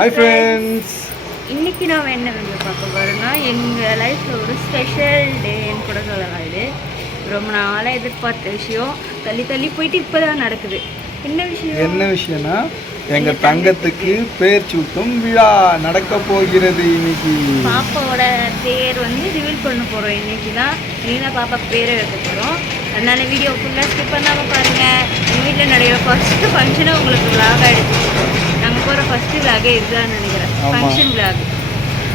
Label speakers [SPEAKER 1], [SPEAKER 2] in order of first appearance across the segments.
[SPEAKER 1] Hi friends
[SPEAKER 2] இன்னைக்கு நாம் என்ன வீடியோ பார்க்க போறோம்னா எங்கள் லைஃப்பில் ஒரு ஸ்பெஷல் டேன்னு கூட சொல்லலாம் இது. ரொம்ப நாளாக எதிர்பார்த்த விஷயம். தள்ளி தள்ளி போயிட்டு இப்போ தான் நடக்குது. என்ன விஷயம்?
[SPEAKER 1] என்ன விஷயம்னா எங்க தங்கத்துக்கு பேர் சூட்டும் விழா நடக்க போகிறது இன்னைக்கு.
[SPEAKER 2] பாப்பாவோட பேர் வந்து ரிவீல் பண்ண போகிறோம் இன்னைக்கு தான். தான் பாப்பா பேரை வைக்க போகிறோம் அதனால வீடியோ ஃபுல்லாக ஸ்கிப் பண்ணாமல் பாருங்கள் எங்கள் வீட்டில் நடையிற ஃபஸ்ட்டு ஃபங்க்ஷனை உங்களுக்கு நாங்கள் போகிற ஃபஸ்ட்டு விலாகே இதுதான் நினைக்கிறேன். ஃபங்க்ஷன் விலாக்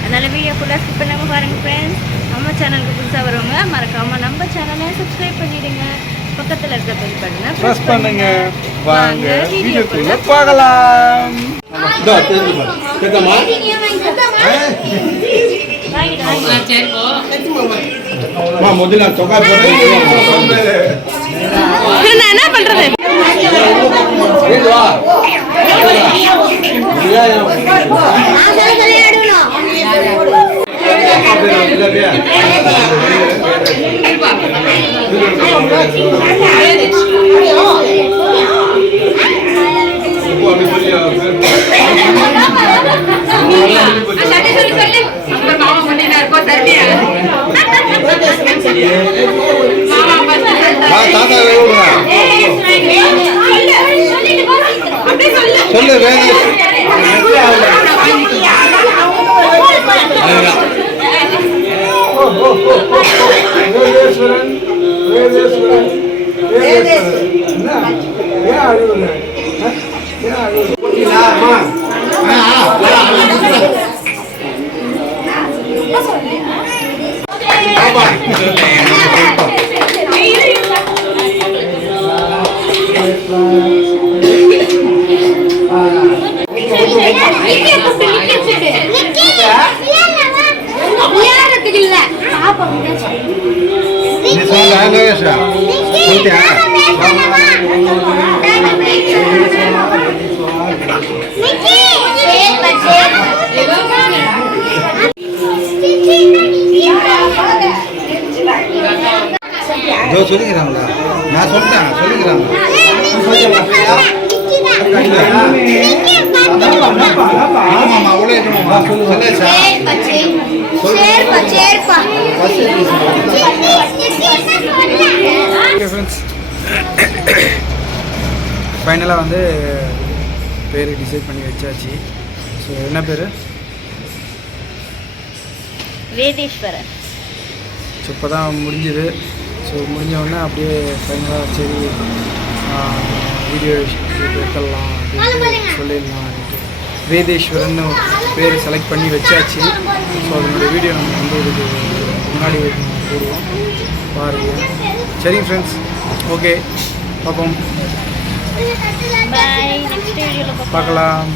[SPEAKER 2] அதனால வீடியோ ஃபுல்லாக ஸ்கிப் பண்ணாமல் பாருங்கள் ஃப்ரெண்ட்ஸ் நம்ம சேனலுக்கு புதுசாக வரவங்க மறக்காமல் நம்ம சேனலை சப்ஸ்கிரைப் பண்ணிடுங்க. பக்கத்தில் இருக்க பெல் பட்டனை
[SPEAKER 1] ப்ரெஸ் பண்ணுங்க. வாங்க வீடியோக்குள்ள பார்க்கலாம்
[SPEAKER 3] முதல்ல தொகை
[SPEAKER 2] நான்
[SPEAKER 3] சொல்லு வேணும்
[SPEAKER 1] வேதேஸ்வரன் வேதேஸ்வரன் வேதேஸ்வரன் என்ன? ஏன் அழுவுற? ஆ? ஏன் அழுவுற?
[SPEAKER 3] நீ சொல்ல இதோ சொல்லிக்கிறாங்களா? நான் சொல்லிட்டேன் சொல்லிக்கிறாங்க. ஆமாம்மா
[SPEAKER 1] ஃப்ரெண்ட்ஸ் ஃபைனலாக வந்து பேர் டிசைட் பண்ணி வச்சாச்சு. ஸோ என்ன பேர்?
[SPEAKER 2] வேதேஸ்வரன்.
[SPEAKER 1] ஸோ இப்போ தான் முடிஞ்சுது. ஸோ முடிஞ்ச உடனே அப்படியே ஃபைனலாக சரி வீடியோ எடுத்துடலாம் அப்படின்ட்டு சொல்லிடலாம் வேதேஸ்வரன் பேர் செலக்ட் பண்ணி வச்சாச்சு. ஸோ அதனுடைய வீடியோ நம்ம வந்து இதுக்கு முன்னாடி போடுவோம். பாருங்க. சரி ஃப்ரெண்ட்ஸ் ஓகே பார்ப்போம்.
[SPEAKER 2] பாய் நெக்ஸ்ட் வீடியோவில்
[SPEAKER 1] பார்க்கலாம்.